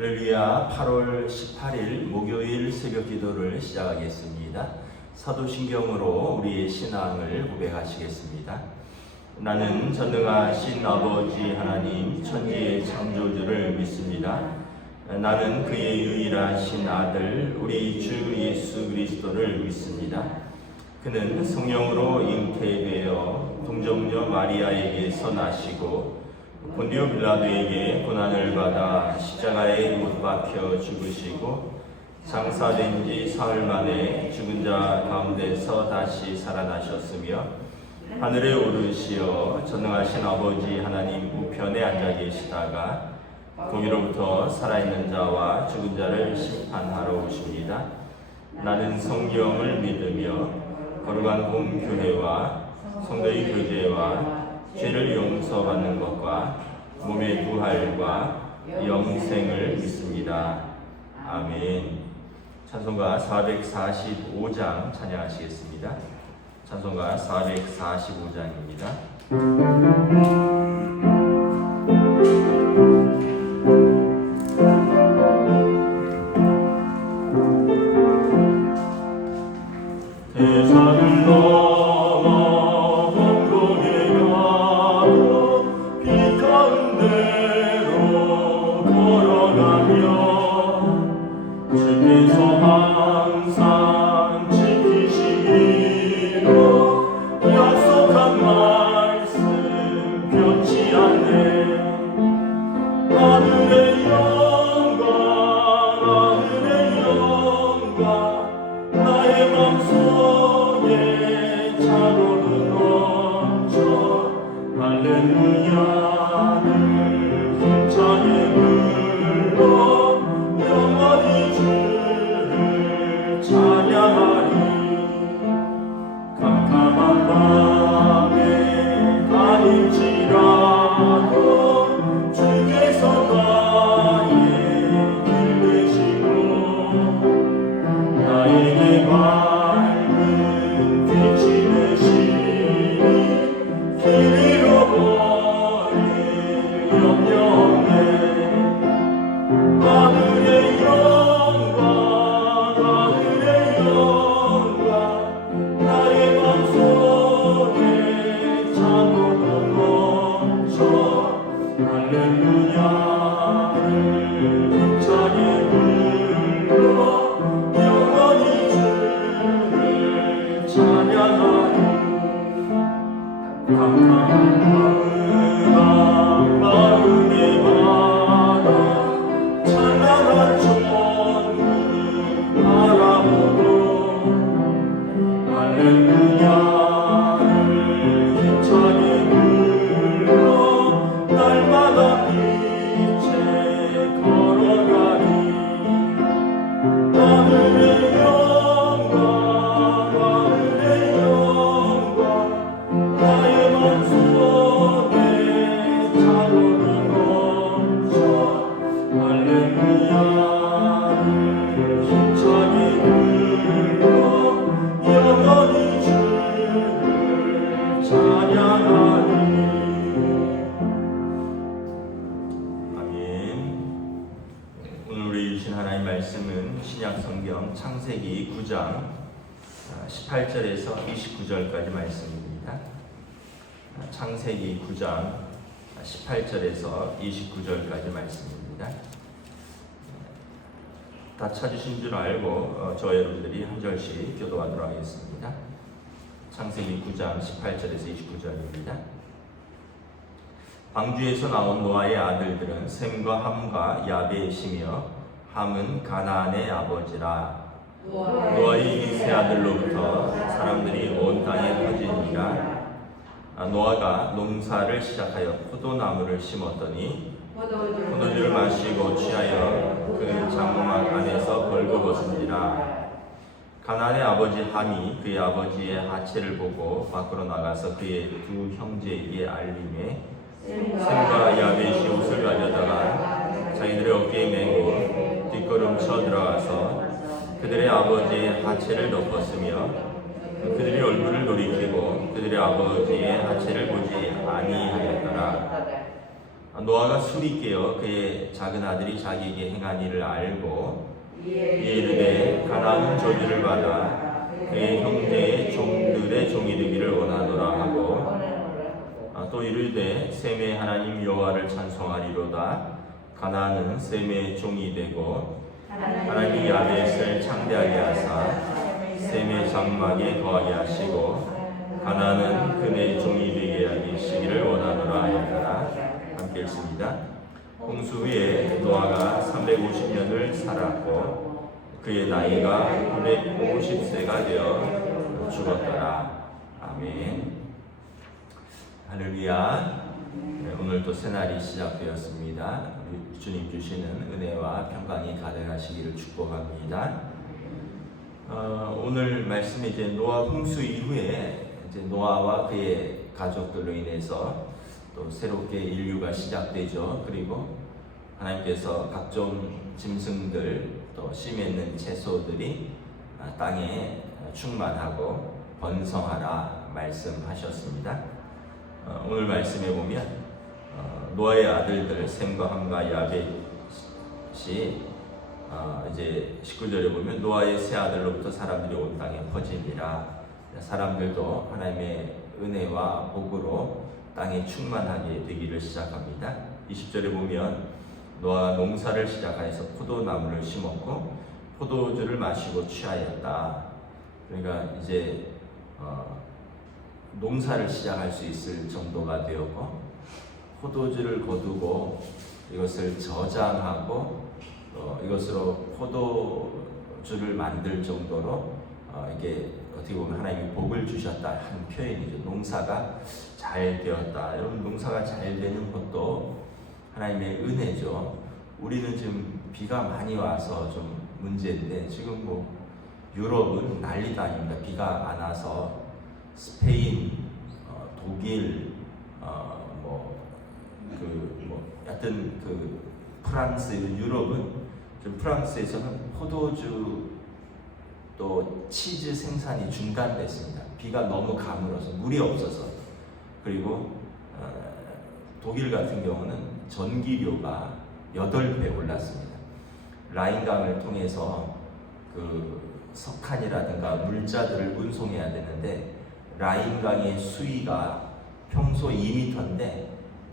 할렐루야. 8월 18일 목요일 새벽 기도를 시작하겠습니다. 사도신경으로 우리의 신앙을 고백하시겠습니다. 나는 전능하신 아버지 하나님 천지의 창조주를 믿습니다. 나는 그의 유일하신 아들 우리 주 예수 그리스도를 믿습니다. 그는 성령으로 잉태되어 동정녀 마리아에게서 나시고 본디오 빌라도에게 고난을 받아 십자가에 못 박혀 죽으시고 장사된 지 사흘 만에 죽은 자 가운데서 다시 살아나셨으며 하늘에 오르시어 전능하신 아버지 하나님 우편에 앉아 계시다가 거기로부터 살아있는 자와 죽은 자를 심판하러 오십니다. 나는 성령을 믿으며 거룩한 공교회와 성도의 교제와 죄를 용서받는 것과 몸의 부활과 영생을 믿습니다. 아멘. 찬송가 445장 찬양하시겠습니다. 찬송가 445장입니다. 세상을 넘어 공공에 가도 비 가운데로 걸어가며 주께서 항상 지키시기로 약속한 말씀 변치 않네. 하늘의 영광 하늘의 영광 나의 맘속에 차고는 넘쳐 할렐루야를 힘차게 불러 영원히 주를 찬양하리. 캄캄한 밤에 다닐지라도 주께서 나의 길 되시고 나에게 밝은 빛이 되시니 길 잃어버릴 염려 없네. 하늘의 영광 하늘의 영광 나의 맘속에 차고도 넘쳐 할렐루야를 힘차게 불러 영원히 주를 찬양하리. 캄캄한 마음의 바다 찬란한 천국 바라보고 할렐루야를 힘차게 불러 날마다 빛에 걸어가리. 하늘의 영광 하늘의 영광 나의 맘속에 차고는 넘쳐 할렐루야를 힘차게 불러 영원히 주를 찬양하리. 아멘. 오늘 우리 주신 하나님 말씀은 신약성경 창세기 9장 18절에서 29절까지 말씀입니다. 창세기 9장 18절에서 29절까지 말씀입니다. 다 찾으신 줄 알고 저 여러분들이 한 절씩 교도하도록 하겠습니다. 창세기 9장 18절에서 29절입니다. 방주에서 나온 노아의 아들들은 셈과 함과 야벳이며 함은 가나안의 아버지라. 노아의 이 세 아들로부터 사람들이 온 땅에 퍼지니라. 노아가 농사를 시작하여 포도나무를 심었더니 포도주를 마시고 취하여 그 장막 안에서 벌거벗은지라. 가나안의 아버지 함이 그의 아버지의 하체를 보고 밖으로 나가서 그의 두 형제에게 알림해 셈과 야벳이 옷을 가져다가 자기들의 어깨에 메고 뒷걸음쳐 들어가서 그들의 아버지의 하체를 덮었으며 그들의 얼굴을 돌이키고 그들의 아버지의 하체를 보지 아니하였더라. 노아가 술이 깨어 그의 작은 아들이 자기에게 행한 일을 알고 이에 이르되 가나안은 저주를 받아 그의 형제의 종들의 종이 되기를 원하노라 하고 또 이르되 셈의 하나님 여호와를 찬송하리로다. 가나안은 셈의 종이 되고 하나님이 야벳을 창대하게 하사 셈의 장막에 거하게 하시고 가나안은 그의 종이 되게 하시기를 원하노라 하였더라. 함께 읽습니다. 홍수 후에 노아가 350년을 살았고 그의 나이가 950세가 되어 죽었더라. 아멘. 할렐루야. 오늘 또 새날이 시작되었습니다. 우리 주님 주시는 은혜와 평강이 가득하시기를 축복합니다. 오늘 말씀이 이제 노아 홍수 이후에 이제 노아와 그의 가족들로 인해서 또 새롭게 인류가 시작되죠. 그리고 하나님께서 각종 짐승들 또 씨 맺는 채소들이 땅에 충만하고 번성하라 말씀하셨습니다. 오늘 말씀에 보면 노아의 아들들 셈과 함과 야벳이 이제 19절에 보면 노아의 세 아들로부터 사람들이 온 땅에 퍼지니라. 사람들도 하나님의 은혜와 복으로 땅에 충만하게 되기를 시작합니다. 20절에 보면 노아가 농사를 시작하여서 포도나무를 심었고 포도주를 마시고 취하였다. 그러니까 이제 농사를 시작할 수 있을 정도가 되었고 포도주를 거두고 이것을 저장하고 이것으로 포도주를 만들 정도로 이게 어떻게 보면 하나님이 복을 주셨다 하는 표현이죠. 농사가 잘 되었다. 여러분 농사가 잘 되는 것도 하나님의 은혜죠. 우리는 지금 비가 많이 와서 좀 문제인데 지금 뭐 유럽은 난리도 아닙니다. 비가 안 와서 스페인, 독일, 하여튼 프랑스 이런 유럽은 지금 프랑스에서는 포도주 또 치즈 생산이 중단됐습니다. 비가 너무 가물어서 물이 없어서. 그리고 독일 같은 경우는 전기료가 8배 올랐습니다. 라인강을 통해서 그 석탄이라든가 물자들을 운송해야 되는데 라인강의 수위가 평소 2m인데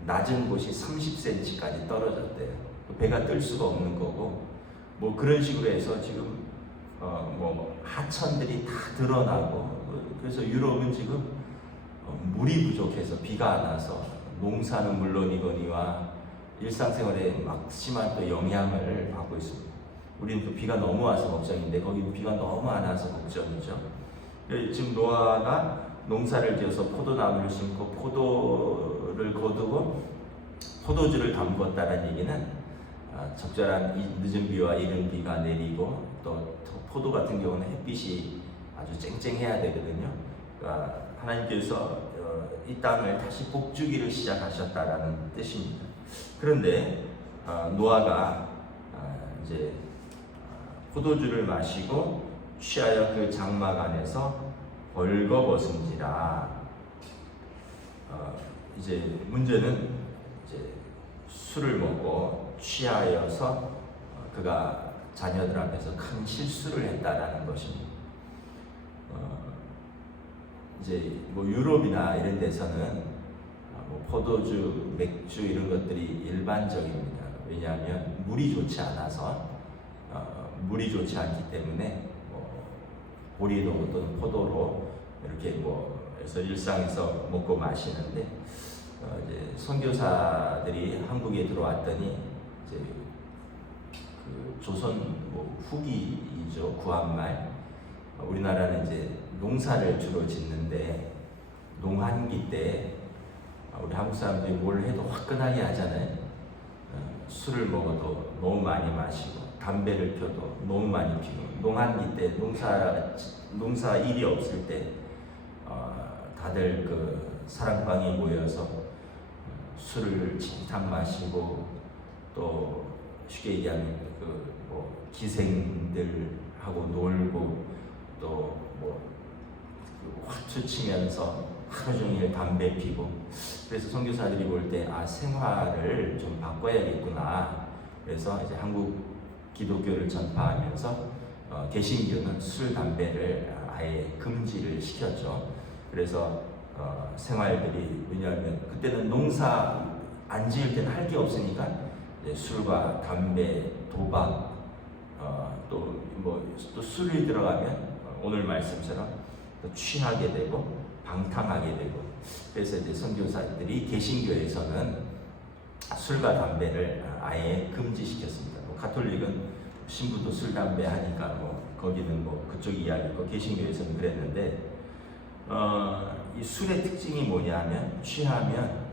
낮은 곳이 30cm까지 떨어졌대요. 배가 뜰 수가 없는 거고 뭐 그런 식으로 해서 지금 하천들이 다 드러나고 그래서 유럽은 지금 물이 부족해서 비가 안 와서 농사는 물론이거니와 일상생활에 막 심한 또 영향을 받고 있습니다. 우리는 또 비가 너무 와서 걱정인데 거기는 비가 너무 안 와서 걱정이죠. 지금 노아가 농사를 지어서 포도나무를 심고 포도를 거두고 포도주를 담궜다는 얘기는 적절한 늦은 비와 이른 비가 내리고 또 포도 같은 경우는 햇빛이 아주 쨍쨍해야 되거든요. 그러니까 하나님께서 이 땅을 다시 복주기를 시작하셨다라는 뜻입니다. 그런데 노아가 이제 포도주를 마시고 취하여 그 장막 안에서 벌거벗은지라. 이제 문제는 이제 술을 먹고 취하여서 그가 자녀들 앞에서 큰 실수를 했다라는 것입니다. 이제 뭐 유럽이나 이런 데서는 포도주, 맥주 이런 것들이 일반적입니다. 왜냐하면 물이 좋지 않아서 물이 좋지 않기 때문에 보리로 또는 포도로 이렇게 해서 일상에서 먹고 마시는데 이제 선교사들이 한국에 들어왔더니 이제 그 조선 후기이죠. 구한말. 우리나라는 이제 농사를 주로 짓는데 농한기 때 우리 한국 사람들이 뭘 해도 화끈하게 하잖아요. 술을 먹어도 너무 많이 마시고 담배를 펴도 너무 많이 피고 농한기 때 농사 일이 없을 때 다들 그 사랑방에 모여서 술을 진탕 마시고 또 쉽게 얘기하면 기생들하고 놀고 또 화투 치면서 하루 종일 담배 피고, 그래서 선교사들이 볼 때 생활을 좀 바꿔야겠구나. 그래서 이제 한국 기독교를 전파하면서 개신교는 술, 담배를 아예 금지를 시켰죠. 그래서 생활들이, 왜냐하면 그때는 농사 안 지을 때는 할 게 없으니까 술과 담배, 도박, 또 술이 들어가면 오늘 말씀처럼 또 취하게 되고 방탕하게 되고, 그래서 이제 선교사들이 개신교에서는 술과 담배를 아예 금지시켰습니다. 가톨릭은 신부도 술, 담배 하니까 거기는 그쪽 이야기고, 개신교에서는 그랬는데, 이 술의 특징이 뭐냐면, 취하면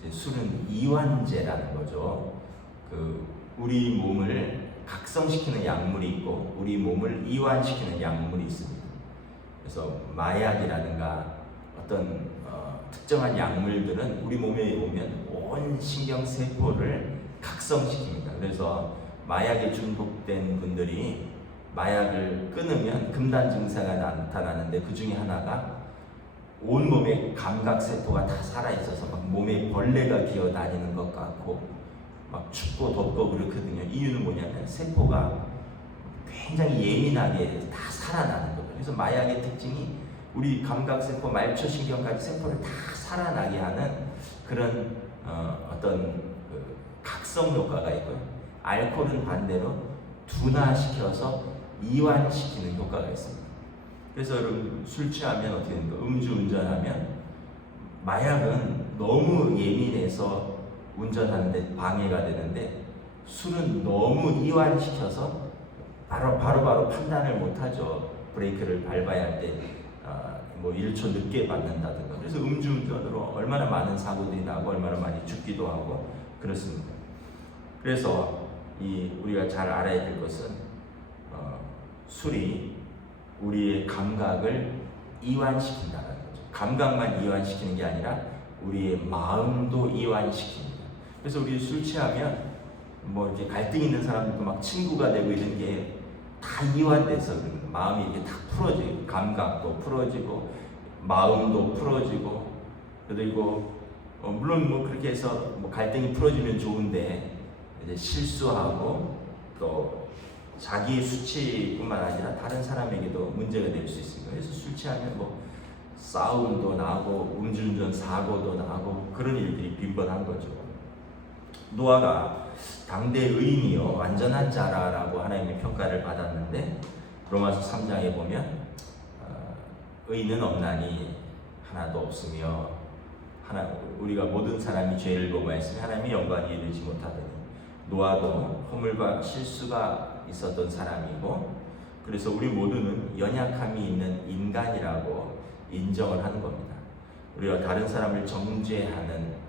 이제 술은 이완제라는 거죠. 우리 몸을 각성시키는 약물이 있고 우리 몸을 이완시키는 약물이 있습니다. 그래서 마약이라든가 어떤 특정한 약물들은 우리 몸에 오면 온 신경세포를 각성시킵니다. 그래서 마약에 중독된 분들이 마약을 끊으면 금단 증세가 나타나는데, 그 중에 하나가 온몸에 감각세포가 다 살아있어서 막 몸에 벌레가 기어다니는 것 같고 막 춥고 덥고 그렇거든요. 이유는 뭐냐면 세포가 굉장히 예민하게 다 살아나는 거예요. 그래서 마약의 특징이 우리 감각세포, 말초신경까지 세포를 다 살아나게 하는 그런 어떤 각성 효과가 있고요. 알코올은 반대로 둔화시켜서 이완시키는 효과가 있습니다. 그래서 여러분, 술 취하면 어떻게 됩니까? 음주운전하면 마약은 너무 예민해서 운전하는데 방해가 되는데, 술은 너무 이완시켜서 바로 판단을 못하죠. 브레이크를 밟아야 할 때 1초 늦게 밟는다든가. 그래서 음주운전으로 얼마나 많은 사고들이 나고 얼마나 많이 죽기도 하고 그렇습니다. 그래서 우리가 잘 알아야 될 것은 술이 우리의 감각을 이완시킨다는 거죠. 감각만 이완시키는 게 아니라 우리의 마음도 이완시킵니다. 그래서 우리 술 취하면 이렇게 갈등 있는 사람들도 막 친구가 되고 이런 게 다 이완돼서 그런 마음이 이렇게 다 풀어지고, 감각도 풀어지고 마음도 풀어지고, 그리고 물론 그렇게 해서 갈등이 풀어지면 좋은데, 이제 실수하고 또 자기 수치뿐만 아니라 다른 사람에게도 문제가 될 수 있습니다. 그래서 술 취하면 싸움도 나고 음주운전 사고도 나고 그런 일들이 빈번한 거죠. 노아가 당대 의인이요 완전한 자라라고 하나님의 평가를 받았는데, 로마서 3장에 보면 의인은 없나니 하나도 없으며 우리가 모든 사람이 죄를 범하였으며 하나님의 영광에 이르지 못하더니, 노아도 허물과 실수가 있었던 사람이고, 그래서 우리 모두는 연약함이 있는 인간이라고 인정을 하는 겁니다. 우리가 다른 사람을 정죄하는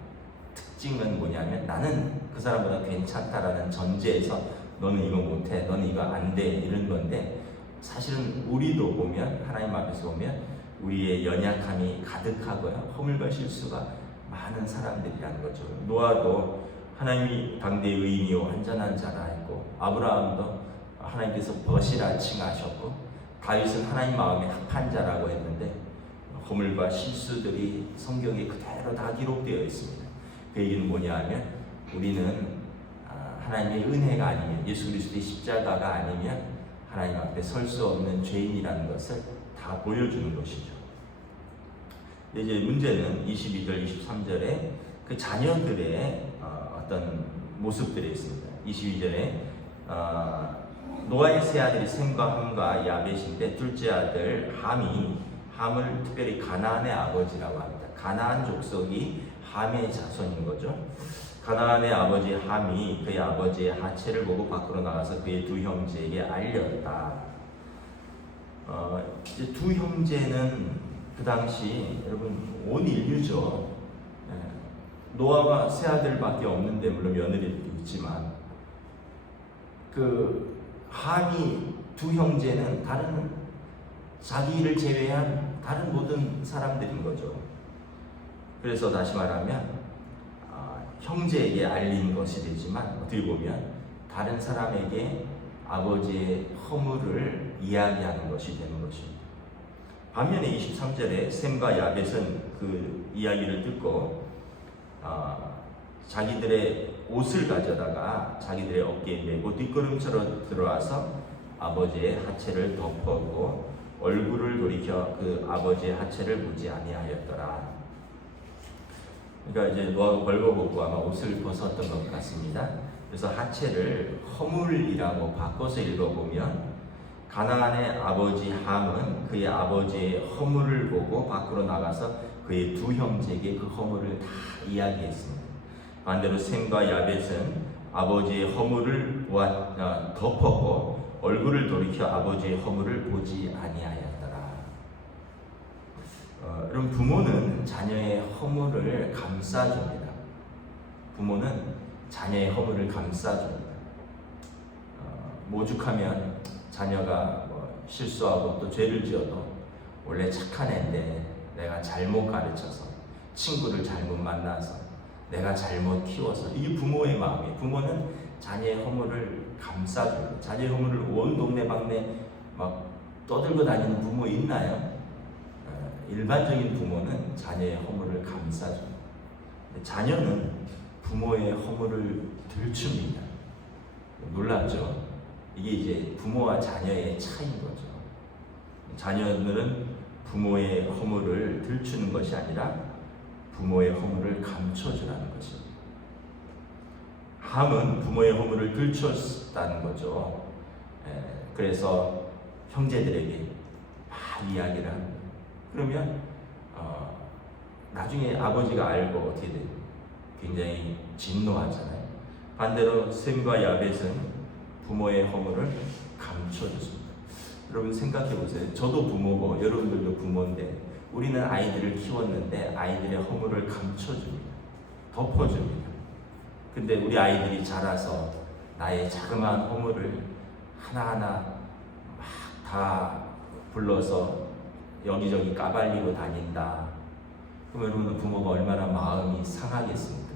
특징은 뭐냐면, 나는 그 사람보다 괜찮다라는 전제에서 너는 이거 못해, 너는 이거 안 돼, 이런 건데, 사실은 우리도 보면, 하나님 앞에서 보면 우리의 연약함이 가득하고요, 허물과 실수가 많은 사람들이라는 거죠. 노아도 하나님이 당대의 의인이요 완전한 자라 했고, 아브라함도 하나님께서 벗이라 칭하셨고, 다윗은 하나님 마음에 합한 자라고 했는데, 허물과 실수들이 성경에 그대로 다 기록되어 있습니다. 그 얘기는 뭐냐 하면, 우리는 하나님의 은혜가 아니면, 예수 그리스도의 십자가가 아니면 하나님 앞에 설 수 없는 죄인이라는 것을 다 보여주는 것이죠. 이제 문제는 22절, 23절에 그 자녀들의 어떤 모습들이 있습니다. 22절에 노아의 세 아들이 셈과 함과 야벳인데, 둘째 아들 함을 특별히 가나안의 아버지라고 합니다. 가나안 족속이 함의 자손인 거죠. 가나안의 아버지 함이 그의 아버지의 하체를 보고 밖으로 나가서 그의 두 형제에게 알렸다. 이제 두 형제는 그 당시 여러분 온 인류죠. 노아가 세 아들밖에 없는데, 물론 며느리도 있지만, 그 함이 두 형제는 다른 자기를 제외한 다른 모든 사람들인 거죠. 그래서 다시 말하면 형제에게 알린 것이 되지만, 어떻게 보면 다른 사람에게 아버지의 허물을 이야기하는 것이 되는 것입니다. 반면에 23절에 셈과 야벳은 그 이야기를 듣고 자기들의 옷을 가져다가 자기들의 어깨에 메고 뒷걸음처럼 들어와서 아버지의 하체를 덮었고 얼굴을 돌이켜 그 아버지의 하체를 보지 아니하였더라. 그러니까 이제 노아가 벌거벗고 아마 옷을 벗었던 것 같습니다. 그래서 하체를 허물이라고 바꿔서 읽어보면 가나안의 아버지 함은 그의 아버지의 허물을 보고 밖으로 나가서 그의 두 형제에게 그 허물을 다 이야기했습니다. 반대로 셈과 야벳은 아버지의 허물을 덮었고 얼굴을 돌이켜 아버지의 허물을 보지 아니하였더라. 여러분, 부모는 자녀의 허물을 감싸줍니다. 부모는 자녀의 허물을 감싸줍니다. 오죽하면 자녀가 실수하고 또 죄를 지어도 원래 착한 애인데 내가 잘못 가르쳐서 친구를 잘못 만나서 내가 잘못 키워서, 이게 부모의 마음이에요. 부모는 자녀의 허물을 감싸주고, 자녀의 허물을 온 동네방네 막 떠들고 다니는 부모 있나요? 일반적인 부모는 자녀의 허물을 감싸줍니다. 자녀는 부모의 허물을 들춥니다. 놀랍죠? 이게 이제 부모와 자녀의 차이인 거죠. 자녀들은 부모의 허물을 들추는 것이 아니라 부모의 허물을 감춰주라는 것입니다. 함은 부모의 허물을 들추었다는 거죠. 그래서 형제들에게 막 이야기를 합니다. 그러면 나중에 아버지가 알고 어떻게 돼요? 굉장히 진노하잖아요. 반대로 셈과 야벳은 부모의 허물을 감춰줬습니다. 여러분 생각해 보세요. 저도 부모고 여러분들도 부모인데 우리는 아이들을 키웠는데 아이들의 허물을 감춰줍니다. 덮어줍니다. 근데 우리 아이들이 자라서 나의 자그마한 허물을 하나하나 막 다 불러서 여기저기 까발리고 다닌다. 그럼 여러분, 부모가 얼마나 마음이 상하겠습니까?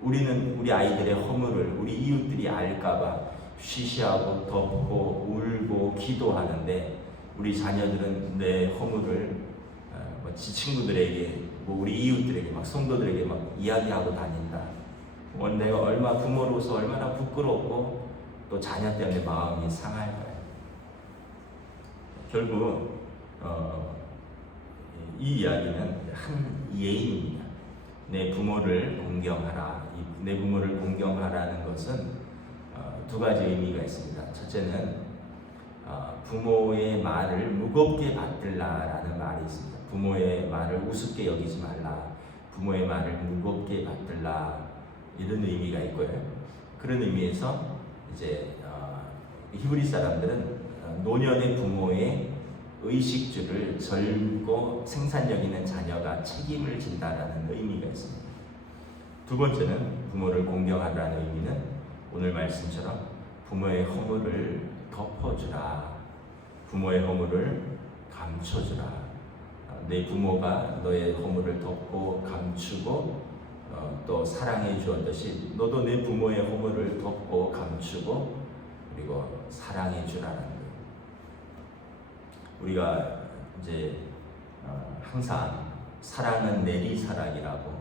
우리는 우리 아이들의 허물을 우리 이웃들이 알까봐 쉬쉬하고 덮고 울고 기도하는데 우리 자녀들은 내 허물을 지 친구들에게 우리 이웃들에게 막 성도들에게 막 이야기하고 다닌다. 내가 얼마 부모로서 얼마나 부끄럽고 또 자녀 때문에 마음이 상할까요? 결국 이 이야기는 한 예입니다. 내 부모를 공경하라. 내 부모를 공경하라는 것은 두 가지 의미가 있습니다. 첫째는 부모의 말을 무겁게 받들라라는 말이 있습니다. 부모의 말을 우습게 여기지 말라. 부모의 말을 무겁게 받들라. 이런 의미가 있고요. 그런 의미에서 이제 히브리 사람들은 노년의 부모의 의식주를 젊고 생산력 있는 자녀가 책임을 진다라는 의미가 있습니다. 두 번째는 부모를 공경하라는 의미는 오늘 말씀처럼 부모의 허물을 덮어주라. 부모의 허물을 감춰주라. 내 부모가 너의 허물을 덮고 감추고 또 사랑해 주었듯이 너도 내 부모의 허물을 덮고 감추고 그리고 사랑해 주라는 거예요. 우리가 이제 항상 사랑은 내리사랑이라고,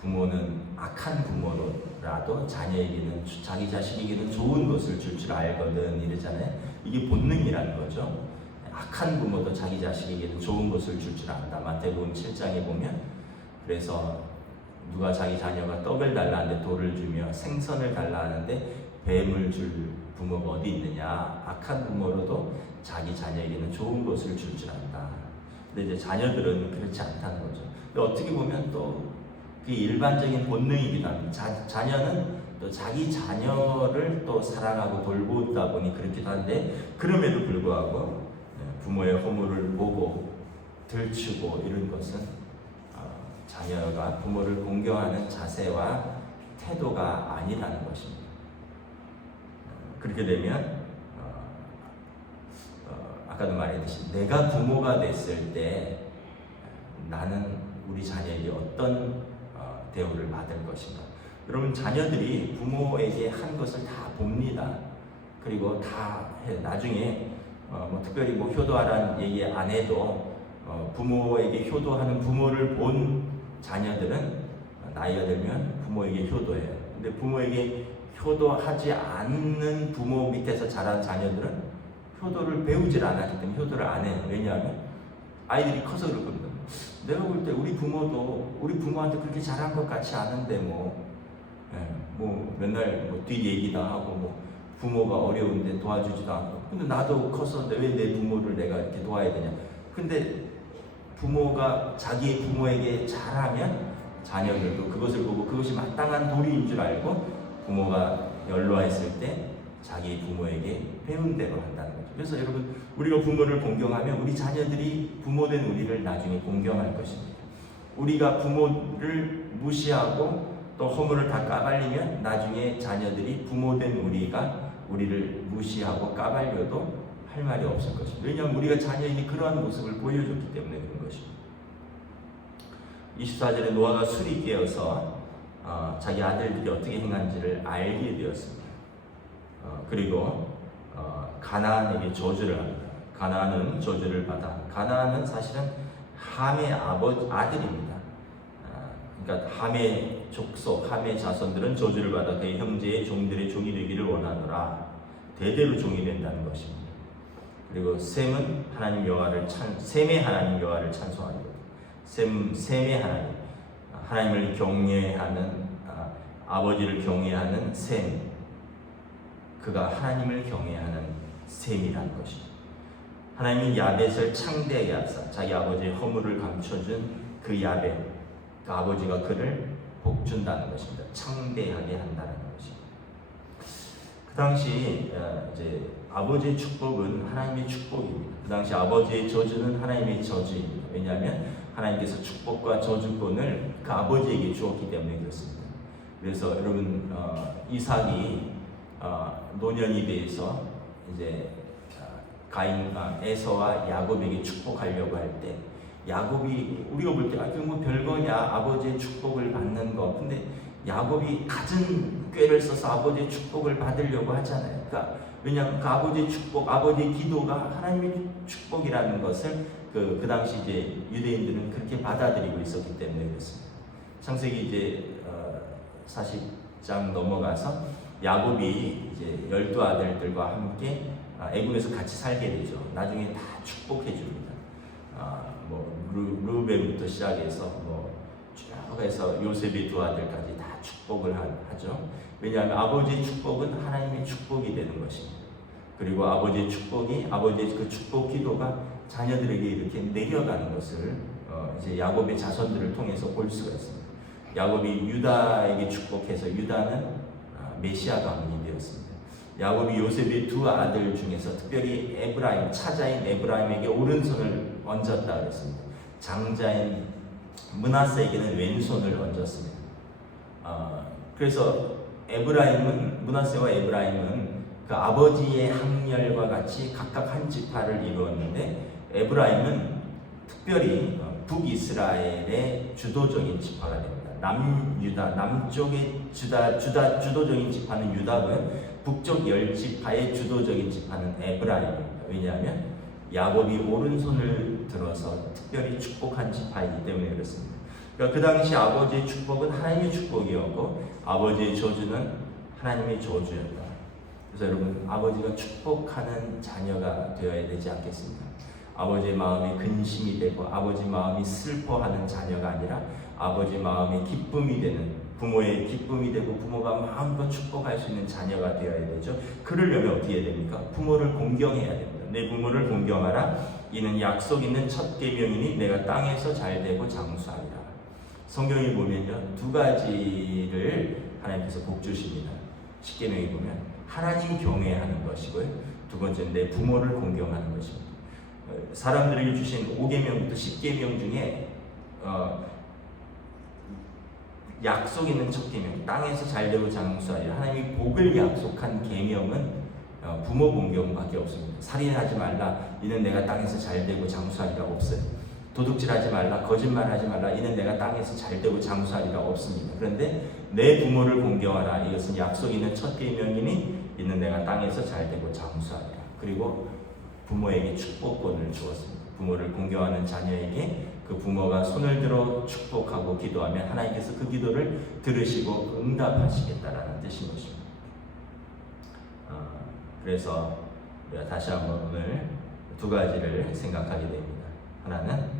부모는 악한 부모라도 자녀에게는, 자기 자식에게는 좋은 것을 줄 줄 알거든 이러잖아요. 이게 본능이라는 거죠. 악한 부모도 자기 자식에게는 좋은 것을 줄 줄 안다. 마태복음 7장에 보면, 그래서 누가 자기 자녀가 떡을 달라는데 돌을 주며 생선을 달라는데 뱀을 줄 부모가 어디 있느냐. 악한 부모로도 자기 자녀에게는 좋은 것을 줄 줄 안다. 근데 이제 자녀들은 그렇지 않다는 거죠. 근데 어떻게 보면 또 그 일반적인 본능이기도 합니다. 자녀는 또 자기 자녀를 또 사랑하고 돌보다 보니 그렇기도 한데, 그럼에도 불구하고 부모의 허물을 보고 들추고 이런 것은 자녀가 부모를 공경하는 자세와 태도가 아니라는 것입니다. 그렇게 되면 아까도 말했듯이 내가 부모가 됐을 때 나는 우리 자녀에게 어떤 대우를 받을 것인가. 여러분, 자녀들이 부모에게 한 것을 다 봅니다. 그리고 다 나중에 뭐 특별히 뭐 효도하라는 얘기 안 해도 부모에게 효도하는 부모를 본 자녀들은 나이가 들면 부모에게 효도해요. 근데 부모에게 효도하지 않는 부모 밑에서 자란 자녀들은 효도를 배우질 않았기 때문에 효도를 안 해요. 왜냐하면 아이들이 커서 그렇거든요. 내가 볼 때 우리 부모도 우리 부모한테 그렇게 잘한 것 같지 않은데 뭐 맨날 뭐 뒷얘기도 하고 뭐 부모가 어려운데 도와주지도 않고, 근데 나도 컸었는데 왜 내 부모를 내가 이렇게 도와야 되냐. 근데 부모가 자기 부모에게 잘하면 자녀들도 그것을 보고 그것이 마땅한 도리인 줄 알고 부모가 연로했을 때 자기 부모에게 배운 대로 한다는 거죠. 그래서 여러분, 우리가 부모를 공경하면 우리 자녀들이 부모된 우리를 나중에 공경할 것입니다. 우리가 부모를 무시하고 또 허물을 다 까발리면 나중에 자녀들이 부모된 우리를 무시하고 까발려도 할 말이 없을 것입니다. 왜냐하면 우리가 자녀에게 그러한 모습을 보여줬기 때문에 그런 것입니다. 24절에 노아가 술이 깨어서 자기 아들들이 어떻게 행한지를 알게 되었습니다. 그리고 가나안에게 저주를 합니다. 가나안은 저주를 받아. 가나안은 사실은 함의 아들입니다. 그러니까 함의 족속, 함의 자손들은 저주를 받아 그의 형제의 종들의 종이 되기를 원하노라. 대대로 종이 된다는 것입니다. 그리고 셈은 셈의 하나님 여호와를 찬송하리로다. 셈의 하나님을 경외하는 아버지를 경외하는 셈, 그가 하나님을 경외하는 셈이라는 것입니다. 하나님이 야벳을 창대하게 하사 자기 아버지의 허물을 감춰준 그 야벳, 그 아버지가 그를 복준다는 것입니다. 창대하게 한다는 것입니다. 그 당시 이제 아버지의 축복은 하나님의 축복입니다. 그 당시 아버지의 저주는 하나님의 저주입니다. 왜냐하면 하나님께서 축복과 저주권을 그 아버지에게 주었기 때문에 그렇습니다. 그래서 여러분, 이삭이 노년이 돼서 이제 에서와 야곱에게 축복하려고 할 때, 야곱이 우리가 볼 때 그게 뭐 별거냐, 아버지의 축복을 받는 거. 근데 야곱이 갖은 꾀를 써서 아버지의 축복을 받으려고 하잖아요. 그러니까 왜냐하면 그 아버지의 축복, 아버지의 기도가 하나님의 축복이라는 것을 그 당시 이제 유대인들은 그렇게 받아들이고 있었기 때문에 그렇습니다. 창세기 이제 40장 넘어가서 야곱이 이제 12아들들과 함께 애굽에서 같이 살게 되죠. 나중에 다 축복해 줍니다. 루벤부터 시작해서 쭉 해서 요셉의 두 아들까지 다 축복을 하죠. 왜냐하면 아버지의 축복은 하나님의 축복이 되는 것입니다. 그리고 아버지의 그 축복 기도가 자녀들에게 이렇게 내려가는 것을 이제 야곱의 자손들을 통해서 볼 수가 있습니다. 야곱이 유다에게 축복해서 유다는 메시아 가문이 되었습니다. 야곱이 요셉의 두 아들 중에서 특별히 차자인 에브라임에게 오른손을 얹었다 그랬습니다. 장자인 므낫세에게는 왼손을 얹었습니다. 그래서 므낫세와 에브라임은 그 아버지의 항렬과 같이 각각 한 지파를 이루었는데, 에브라임은 특별히 북이스라엘의 주도적인 지파가 됩니다. 남유다, 남쪽의 주도적인 지파는 유다고요. 북쪽 10지파의 주도적인 지파는 에브라임입니다. 왜냐하면 야곱이 오른손을 들어서 특별히 축복한 지파이기 때문에 그렇습니다. 그러니까 그 당시 아버지의 축복은 하나님의 축복이었고 아버지의 저주는 하나님의 저주였다. 그래서 여러분, 아버지가 축복하는 자녀가 되어야 되지 않겠습니까? 아버지의 마음이 근심이 되고 아버지 마음이 슬퍼하는 자녀가 아니라 아버지 마음이 기쁨이 되는, 부모의 기쁨이 되고 부모가 마음껏 축복할 수 있는 자녀가 되어야 되죠. 그러려면 어떻게 해야 됩니까? 부모를 공경해야 됩니다. 내 부모를 공경하라. 이는 약속 있는 첫 계명이니 내가 땅에서 잘되고 장수하리라. 성경에 보면요, 두 가지를 하나님께서 복 주십니다. 십계명에 보면 하나님 경외하는 것이고요, 두 번째는 내 부모를 공경하는 것입니다. 사람들에게 주신 5계명부터 10계명 중에 약속 있는 첫 계명, 땅에서 잘되고 장수하리라, 하나님이 복을 약속한 계명은 부모 공경밖에 없습니다. 살인하지 말라, 이는 내가 땅에서 잘되고 장수하리라 없어요. 도둑질하지 말라, 거짓말하지 말라, 이는 내가 땅에서 잘되고 장수하리라 없습니다. 그런데 내 부모를 공경하라, 이것은 약속 있는 첫 계명이니 이는 내가 땅에서 잘되고 장수하리라. 그리고 부모에게 축복권을 주었습니다. 부모를 공경하는 자녀에게 그 부모가 손을 들어 축복하고 기도하면 하나님께서 그 기도를 들으시고 응답하시겠다라는 뜻인 것입니다. 그래서 우리가 다시 한번 오늘 두 가지를 생각하게 됩니다. 하나는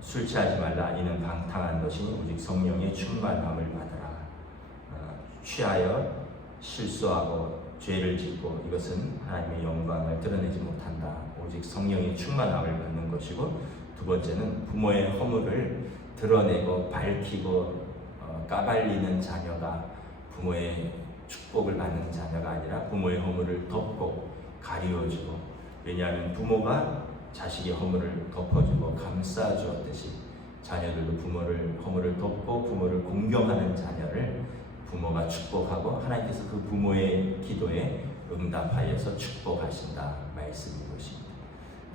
술 취하지 말라. 이는 방탕한 것이니 오직 성령의 충만함을 받으라. 취하여 실수하고 죄를 짓고 이것은 하나님의 영광을 드러내지 못한다. 오직 성령의 충만함을 받는 것이고, 두 번째는 부모의 허물을 드러내고 밝히고 까발리는 자녀가 부모의 축복을 받는 자녀가 아니라 부모의 허물을 덮고 가리워주고, 왜냐하면 부모가 자식의 허물을 덮어주고 감싸주었듯이 자녀들도 부모를 허물을 덮고 부모를 공경하는 자녀를 부모가 축복하고 하나님께서 그 부모의 기도에 응답하여서 축복하신다 말씀인 것입니다.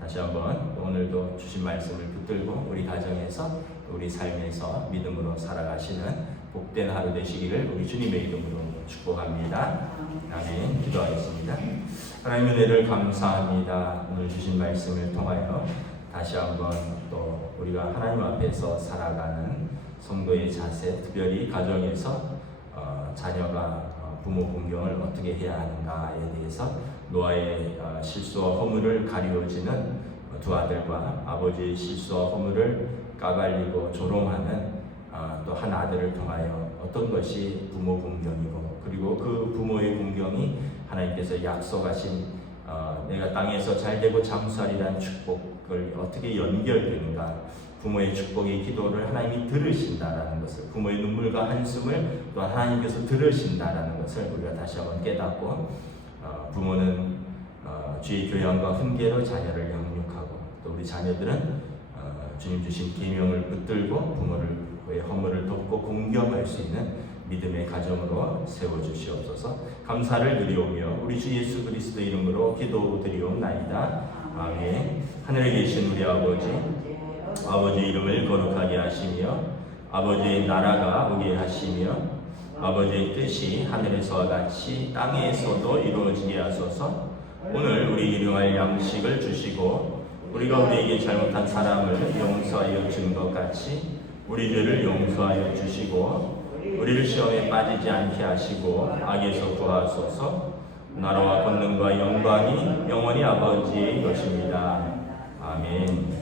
다시 한번 오늘도 주신 말씀을 붙들고 우리 가정에서 우리 삶에서 믿음으로 살아가시는 복된 하루 되시기를 우리 주님의 이름으로 축복합니다. 아멘. 기도하겠습니다. 하나님의 은혜를 감사합니다. 오늘 주신 말씀을 통하여 다시 한번 또 우리가 하나님 앞에서 살아가는 성도의 자세, 특별히 가정에서 자녀가 부모 공경을 어떻게 해야 하는가에 대해서 노아의 실수와 허물을 가리워지는 두 아들과 아버지의 실수와 허물을 까발리고 조롱하는 또 한 아들을 통하여 어떤 것이 부모 공경이고, 그리고 그 부모의 공경이 하나님께서 약속하신 내가 땅에서 잘되고 장수하리라는 축복을 어떻게 연결되는가, 부모의 축복의 기도를 하나님이 들으신다라는 것을, 부모의 눈물과 한숨을 또 하나님께서 들으신다라는 것을 우리가 다시 한번 깨닫고, 부모는 주의 교양과 훈계로 자녀를 양육하고, 또 우리 자녀들은 주님 주신 계명을 붙들고 부모의 허물을 덮고 공경할 수 있는 믿음의 가정으로 세워주시옵소서. 감사를 드리오며 우리 주 예수 그리스도 이름으로 기도드리옵나이다. 아멘. 하늘에 계신 우리 아버지 이름을 거룩하게 하시며 아버지의 나라가 오게 하시며 아버지의 뜻이 하늘에서와 같이 땅에서도 이루어지게 하소서. 오늘 우리 일용할 양식을 주시고 우리가 우리에게 잘못한 사람을 용서하여 준 것 같이 우리 죄를 용서하여 주시고 우리를 시험에 빠지지 않게 하시고 악에서 구하소서. 나라와 권능과 영광이 영원히 아버지의 것입니다. 아멘.